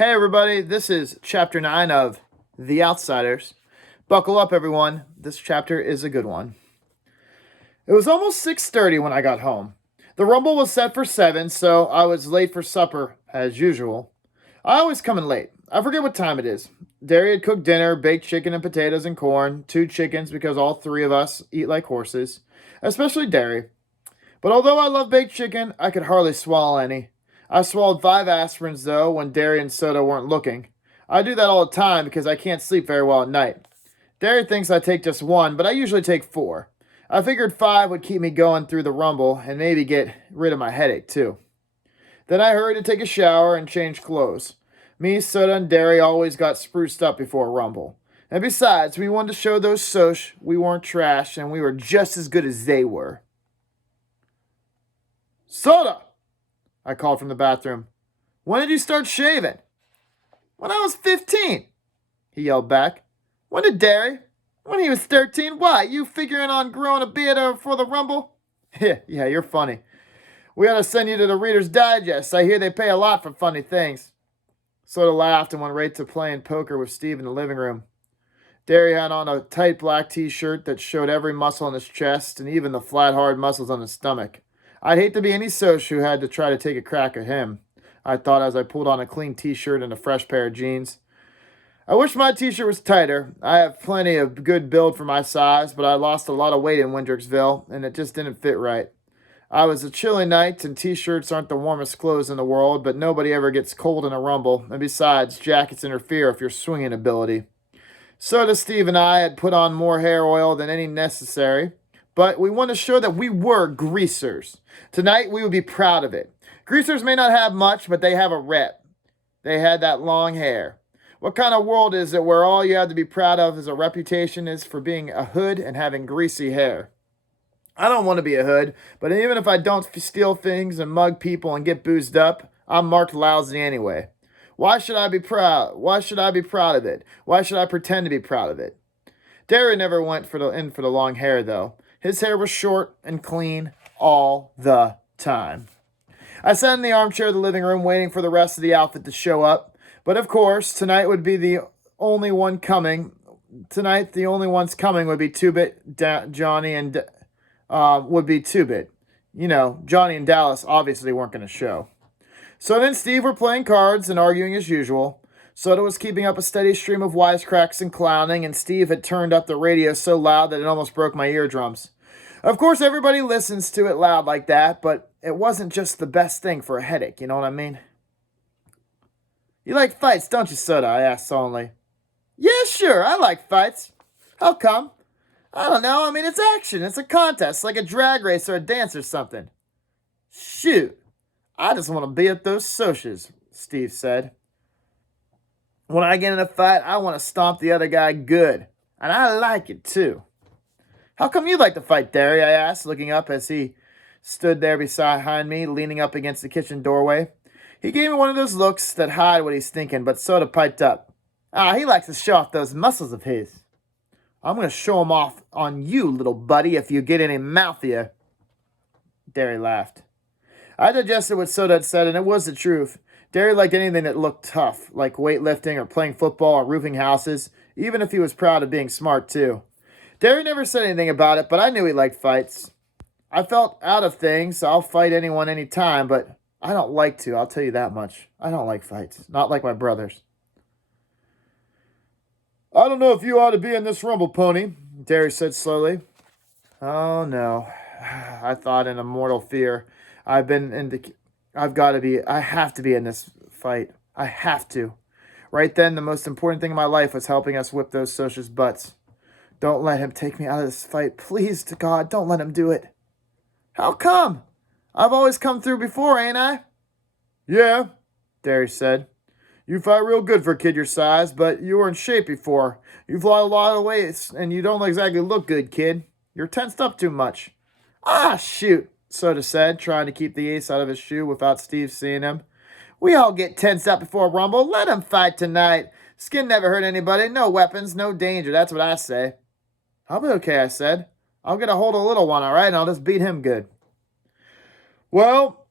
Hey everybody, this is chapter 9 of The Outsiders. Buckle up everyone, this chapter is a good one. It was almost 6:30 when I got home. The rumble was set for 7, so I was late for supper, as usual. I always come in late. I forget what time it is. Derry had cooked dinner, baked chicken and potatoes and corn, 2 chickens because all 3 of us eat like horses, especially Derry. But although I love baked chicken, I could hardly swallow any. I swallowed 5 aspirins, though, when Derry and Soda weren't looking. I do that all the time because I can't sleep very well at night. Derry thinks I take just 1, but I usually take 4. I figured 5 would keep me going through the rumble and maybe get rid of my headache, too. Then I hurried to take a shower and change clothes. Me, Soda, and Derry always got spruced up before a rumble. And besides, we wanted to show those Soch we weren't trash and we were just as good as they were. Soda! I called from the bathroom. When did you start shaving? When I was 15, he yelled back. When did Derry? When he was 13. Why, you figuring on growing a beard for the rumble? Yeah, you're funny. We ought to send you to the Reader's Digest. I hear they pay a lot for funny things. Soda laughed and went right to playing poker with Steve in the living room. Derry had on a tight black t-shirt that showed every muscle in his chest and even the flat, hard muscles on his stomach. I'd hate to be any Soch who had to try to take a crack at him, I thought as I pulled on a clean t-shirt and a fresh pair of jeans. I wish my t-shirt was tighter. I have plenty of good build for my size, but I lost a lot of weight in Windricksville, and it just didn't fit right. I was a chilly night, and t-shirts aren't the warmest clothes in the world, but nobody ever gets cold in a rumble, and besides, jackets interfere with your swinging ability. Soda, Steve, and I had put on more hair oil than any necessary, but we wanted to show that we were greasers. Tonight, we would be proud of it. Greasers may not have much, but they have a rep. They had that long hair. What kind of world is it where all you have to be proud of is a reputation is for being a hood and having greasy hair? I don't want to be a hood, but even if I don't steal things and mug people and get boozed up, I'm marked lousy anyway. Why should I be proud? Why should I be proud of it? Why should I pretend to be proud of it? Derry never went in for the long hair, though. His hair was short and clean all the time. I sat in the armchair of the living room waiting for the rest of the outfit to show up. But of course, tonight would be the only one coming. Tonight, the only ones coming would be Two-Bit, Johnny, and would be Two-Bit. You know, Johnny and Dallas obviously weren't going to show. Soda and Steve were playing cards and arguing as usual. Soda was keeping up a steady stream of wisecracks and clowning, and Steve had turned up the radio so loud that it almost broke my eardrums. Of course, everybody listens to it loud like that, but it wasn't just the best thing for a headache, you know what I mean? You like fights, don't you, Soda? I asked solemnly. Yeah, sure, I like fights. How come? I don't know, I mean, it's action. It's a contest, like a drag race or a dance or something. Shoot, I just want to be at those Soches, Steve said. When I get in a fight, I want to stomp the other guy good. And I like it, too. How come you like to fight, Derry? I asked, looking up as he stood there behind me, leaning up against the kitchen doorway. He gave me one of those looks that hide what he's thinking, but Soda piped up. He likes to show off those muscles of his. I'm going to show 'em off on you, little buddy, if you get any mouthier. Derry laughed. I digested what Soda had said, and it was the truth. Derry liked anything that looked tough, like weightlifting or playing football or roofing houses, even if he was proud of being smart, too. Derry never said anything about it, but I knew he liked fights. I felt out of things, so I'll fight anyone anytime, but I don't like to, I'll tell you that much. I don't like fights, not like my brothers. I don't know if you ought to be in this rumble, Pony, Derry said slowly. Oh, no, I thought in a mortal fear. I have to be in this fight. I have to. Right then, the most important thing in my life was helping us whip those Soch's butts. Don't let him take me out of this fight. Please, to God, don't let him do it. How come? I've always come through before, ain't I? Yeah, Derry said. You fight real good for a kid your size, but you were in shape before. You've lost a lot of weight, and you don't exactly look good, kid. You're tensed up too much. Ah, shoot, Soda said, trying to keep the ace out of his shoe without Steve seeing him. We all get tensed up before a rumble. Let him fight tonight. Skin never hurt anybody. No weapons, no danger. That's what I say. I'll be okay, I said. I'll get a hold of a little one, all right, and I'll just beat him good. Well,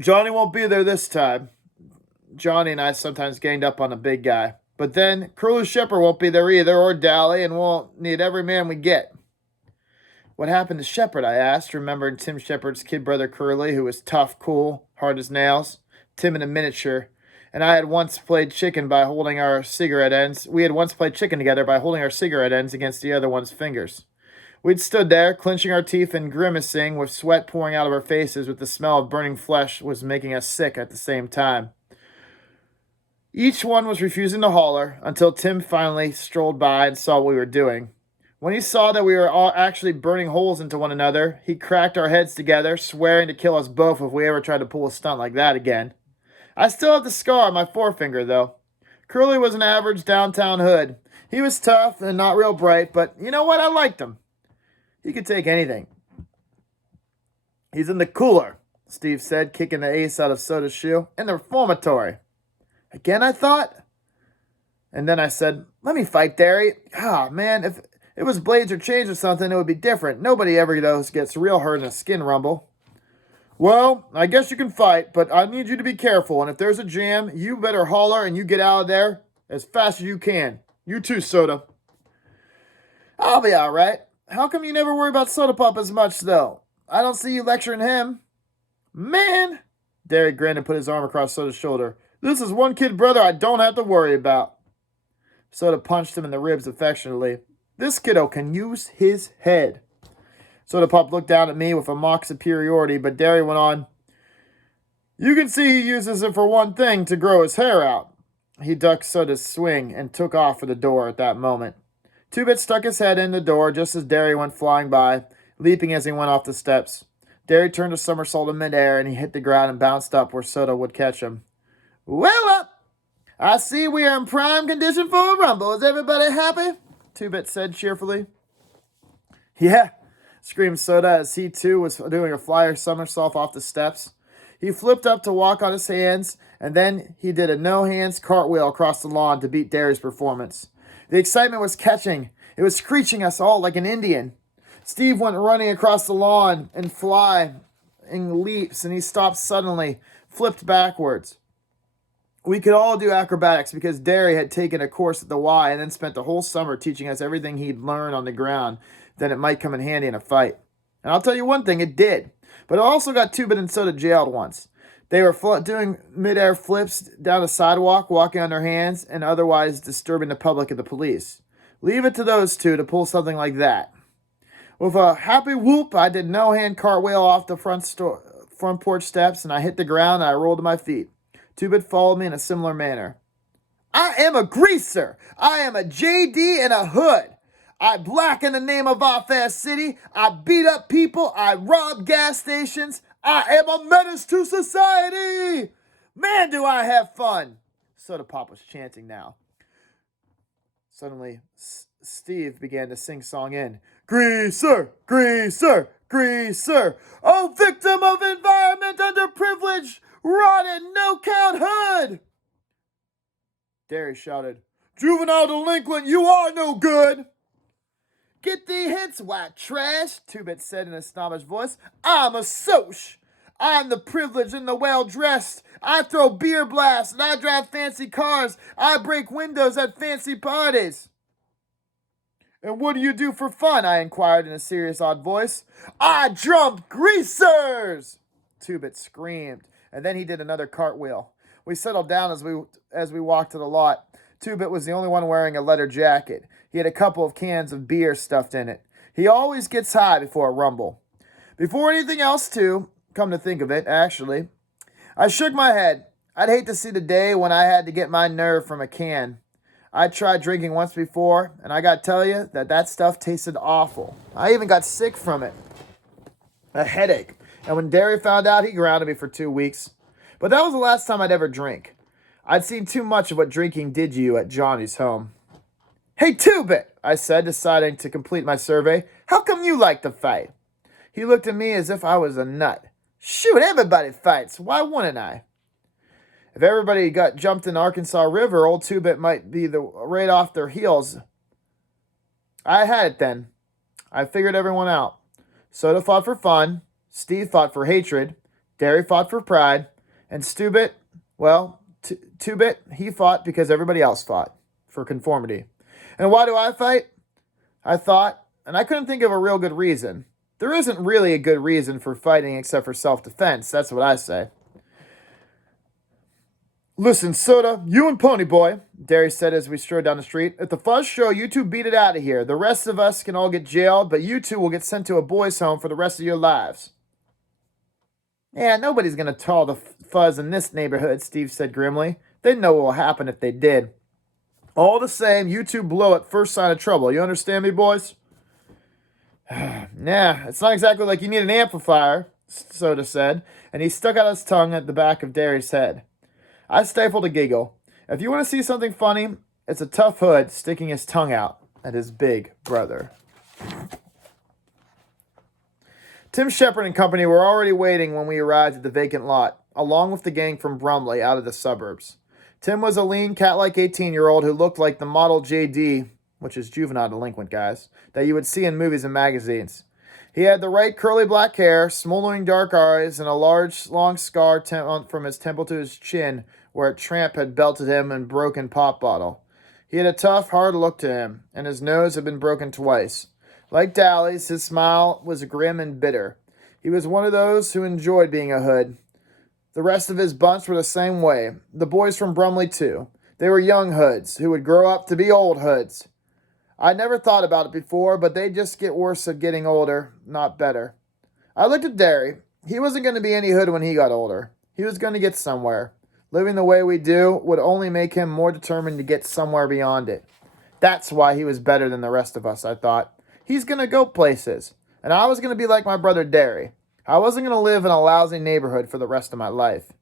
Johnny won't be there this time. Johnny and I sometimes ganged up on the big guy. But then Curly Shepard won't be there either, or Dally, and we'll need every man we get. What happened to Shepard? I asked, remembering Tim Shepard's kid brother Curly, who was tough, cool, hard as nails. Tim in a miniature. And I had once played chicken by holding our cigarette ends. We had once played chicken together by holding our cigarette ends against the other one's fingers. We'd stood there, clenching our teeth and grimacing, with sweat pouring out of our faces, with the smell of burning flesh was making us sick at the same time. Each one was refusing to holler until Tim finally strolled by and saw what we were doing. When he saw that we were all actually burning holes into one another, he cracked our heads together, swearing to kill us both if we ever tried to pull a stunt like that again. I still have the scar on my forefinger, though. Curly was an average downtown hood. He was tough and not real bright, but you know what? I liked him. He could take anything. He's in the cooler, Steve said, kicking the ace out of Soda's shoe. In the reformatory. Again, I thought? And then I said, let me fight, Derry. Ah, man, if it was blades or chains or something, it would be different. Nobody ever gets real hurt in a skin rumble. Well, I guess you can fight, but I need you to be careful. And if there's a jam, you better holler and you get out of there as fast as you can. You too, Soda. I'll be all right. How come you never worry about Soda Pop as much, though? I don't see you lecturing him. Man! Derry grinned and put his arm across Soda's shoulder. This is one kid brother I don't have to worry about. Soda punched him in the ribs affectionately. This kiddo can use his head. Soda Pop looked down at me with a mock superiority, but Derry went on. You can see he uses it for one thing, to grow his hair out. He ducked Soda's swing and took off for the door at that moment. Two-Bit stuck his head in the door just as Derry went flying by, leaping as he went off the steps. Derry turned a somersault in midair, and he hit the ground and bounced up where Soda would catch him. Well up! I see we are in prime condition for a rumble. Is everybody happy? Two-Bit said cheerfully. Yeah, screamed Soda as he too was doing a flyer somersault off the steps. He flipped up to walk on his hands, and then he did a no-hands cartwheel across the lawn to beat Derry's performance. The excitement was catching. It was screeching us all like an Indian. Steve went running across the lawn and flying leaps, and he stopped suddenly, flipped backwards. We could all do acrobatics because Derry had taken a course at the Y and then spent the whole summer teaching us everything he'd learned on the ground, that it might come in handy in a fight. And I'll tell you one thing, it did. But it also got Two-Bit and Soda jailed once. They were doing mid-air flips down the sidewalk, walking on their hands, and otherwise disturbing the public and the police. Leave it to those two to pull something like that. With a happy whoop, I did no-hand cartwheel off the front porch steps, and I hit the ground and I rolled to my feet. Two-Bit followed me in a similar manner. I am a greaser. I am a JD in a hood. I black in the name of our fair city. I beat up people. I rob gas stations. I am a menace to society. Man, do I have fun. Soda Pop was chanting now. Suddenly, Steve began to sing song in. Greaser, greaser, greaser. Oh, victim of environment underprivileged, rotten, no-count hood. Derry shouted, Juvenile delinquent, you are no good. Get thee hence, white trash, Two-Bit said in a snobbish voice. I'm a soch. I'm the privileged and the well-dressed. I throw beer blasts and I drive fancy cars. I break windows at fancy parties. And what do you do for fun? I inquired in a serious, odd voice. I jump greasers! Two-Bit screamed, and then he did another cartwheel. We settled down as we walked to the lot. Two-Bit was the only one wearing a leather jacket. He had a couple of cans of beer stuffed in it. He always gets high before a rumble. Before anything else, too, come to think of it, actually, I shook my head. I'd hate to see the day when I had to get my nerve from a can. I tried drinking once before, and I got to tell you that stuff tasted awful. I even got sick from it. A headache. And when Derry found out, he grounded me for 2 weeks. But that was the last time I'd ever drink. I'd seen too much of what drinking did to you at Johnny's home. Hey, Two-Bit, I said, deciding to complete my survey. How come you like to fight? He looked at me as if I was a nut. Shoot, everybody fights. Why wouldn't I? If everybody got jumped in the Arkansas River, old Two-Bit might be right off their heels. I had it then. I figured everyone out. Soda fought for fun. Steve fought for hatred. Derry fought for pride. And Two-Bit, well, Two-Bit, he fought because everybody else fought, for conformity. And why do I fight? I thought, and I couldn't think of a real good reason. There isn't really a good reason for fighting except for self-defense, that's what I say. Listen, Soda, you and Ponyboy, Darius said as we strode down the street. If the Fuzz show, you two beat it out of here. The rest of us can all get jailed, but you two will get sent to a boys' home for the rest of your lives. Yeah, nobody's going to tell the Fuzz in this neighborhood, Steve said grimly. They know what will happen if they did. All the same, you two blow at first sign of trouble. You understand me, boys? Nah, it's not exactly like you need an amplifier, Soda said, and he stuck out his tongue at the back of Darius' head. I stifled a giggle. If you want to see something funny, it's a tough hood sticking his tongue out at his big brother. Tim Shepard and company were already waiting when we arrived at the vacant lot, along with the gang from Brumley out of the suburbs. Tim was a lean, cat-like 18-year-old who looked like the model JD, which is juvenile delinquent, guys, that you would see in movies and magazines. He had the right curly black hair, smoldering dark eyes, and a large, long scar from his temple to his chin where a tramp had belted him and broken pop bottle. He had a tough, hard look to him, and his nose had been broken twice. Like Dally's, his smile was grim and bitter. He was one of those who enjoyed being a hood. The rest of his bunch were the same way. The boys from Brumley, too. They were young hoods who would grow up to be old hoods. I'd never thought about it before, but they just get worse at getting older, not better. I looked at Derry. He wasn't going to be any hood when he got older. He was going to get somewhere. Living the way we do would only make him more determined to get somewhere beyond it. That's why he was better than the rest of us, I thought. He's going to go places. And I was going to be like my brother Derry. I wasn't going to live in a lousy neighborhood for the rest of my life.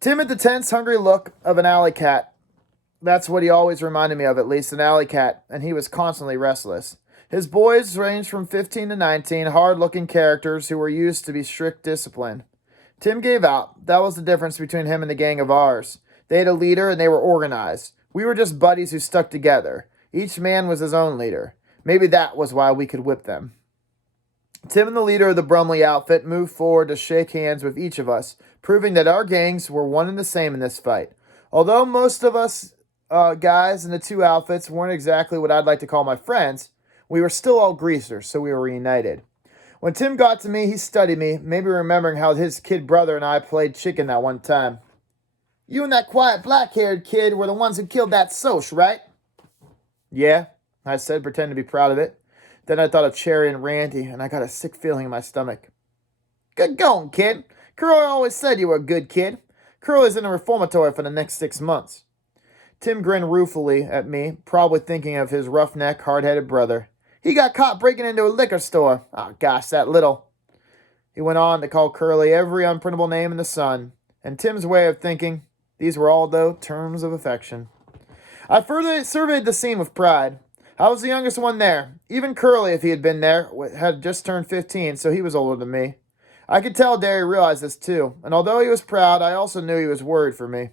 Tim had the tense, hungry look of an alley cat. That's what he always reminded me of, at least, an alley cat, and he was constantly restless. His boys ranged from 15 to 19, hard-looking characters who were used to be strict discipline. Tim gave out. That was the difference between him and the gang of ours. They had a leader, and they were organized. We were just buddies who stuck together. Each man was his own leader. Maybe that was why we could whip them. Tim and the leader of the Brumley outfit moved forward to shake hands with each of us, proving that our gangs were one and the same in this fight. Although most of us guys in the two outfits weren't exactly what I'd like to call my friends, we were still all greasers, so we were reunited. When Tim got to me, he studied me, maybe remembering how his kid brother and I played chicken that one time. You and that quiet black-haired kid were the ones who killed that Soch, right? Yeah, I said, pretending to be proud of it. Then I thought of Cherry and Randy, and I got a sick feeling in my stomach. Good going, kid. Curly always said you were a good kid. Curly's in a reformatory for the next 6 months. Tim grinned ruefully at me, probably thinking of his roughneck, hard-headed brother. He got caught breaking into a liquor store. Oh, gosh, that little. He went on to call Curly every unprintable name in the sun. And Tim's way of thinking, these were all, though, terms of affection. I further surveyed the scene with pride. I was the youngest one there. Even Curly, if he had been there, had just turned 15, so he was older than me. I could tell Derry realized this, too. And although he was proud, I also knew he was worried for me.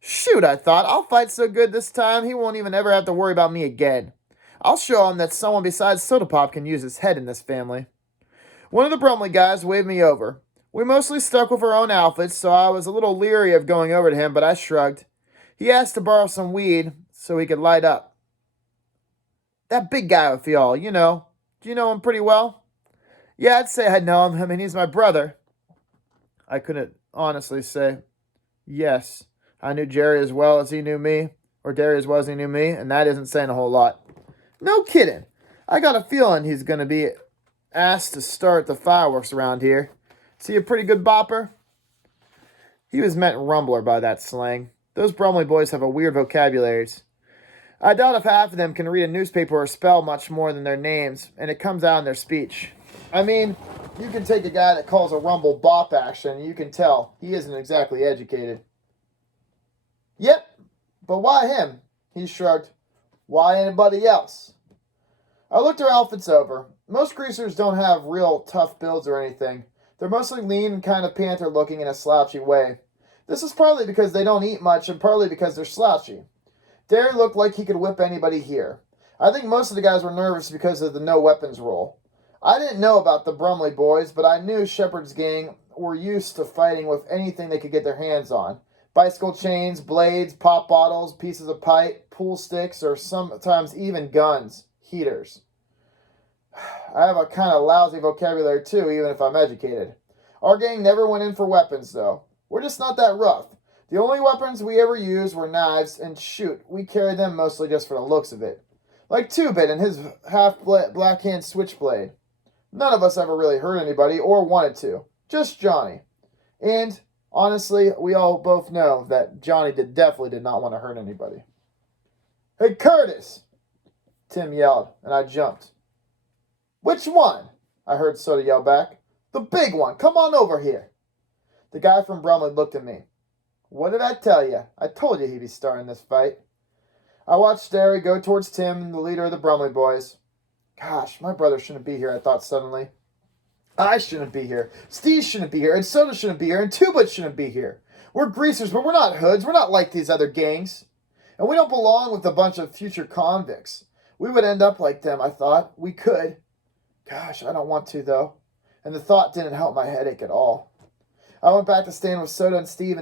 Shoot, I thought, I'll fight so good this time, he won't even ever have to worry about me again. I'll show him that someone besides Soda Pop can use his head in this family. One of the Brumley guys waved me over. We mostly stuck with our own outfits, so I was a little leery of going over to him, but I shrugged. He asked to borrow some weed so he could light up. That big guy with y'all, you know. Do you know him pretty well? Yeah, I'd say I know him. I mean, he's my brother. I couldn't honestly say. Yes, I knew Jerry as well as he knew me, or Derry as well as he knew me, and that isn't saying a whole lot. No kidding. I got a feeling he's going to be asked to start the fireworks around here. Is he a pretty good bopper? He was meant rumbler by that slang. Those Brumley boys have a weird vocabularies. I doubt if half of them can read a newspaper or spell much more than their names, and it comes out in their speech. I mean, you can take a guy that calls a rumble bop action, and you can tell he isn't exactly educated. Yep, but why him? He shrugged. Why anybody else? I looked our outfits over. Most greasers don't have real tough builds or anything. They're mostly lean and kind of panther looking in a slouchy way. This is partly because they don't eat much and partly because they're slouchy. Derry looked like he could whip anybody here. I think most of the guys were nervous because of the no weapons rule. I didn't know about the Brumley boys, but I knew Shepard's gang were used to fighting with anything they could get their hands on. Bicycle chains, blades, pop bottles, pieces of pipe, pool sticks, or sometimes even guns, heaters. I have a kind of lousy vocabulary too, even if I'm educated. Our gang never went in for weapons, though. We're just not that rough. The only weapons we ever used were knives, and shoot, we carried them mostly just for the looks of it. Like Two-Bit and his half-blackhand switchblade. None of us ever really hurt anybody or wanted to. Just Johnny. And, honestly, we all both know that Johnny definitely did not want to hurt anybody. "Hey, Curtis!" Tim yelled, and I jumped. "Which one?" I heard Soda yell back. "The big one. Come on over here." The guy from Brumley looked at me. "What did I tell you? I told you he'd be starting this fight." I watched Derry go towards Tim, the leader of the Brumley boys. Gosh, my brother shouldn't be here, I thought suddenly. I shouldn't be here. Steve shouldn't be here. And Soda shouldn't be here. And Two-Bit shouldn't be here. We're greasers, but we're not hoods. We're not like these other gangs. And we don't belong with a bunch of future convicts. We would end up like them, I thought. We could. Gosh, I don't want to, though. And the thought didn't help my headache at all. I went back to staying with Soda and Steve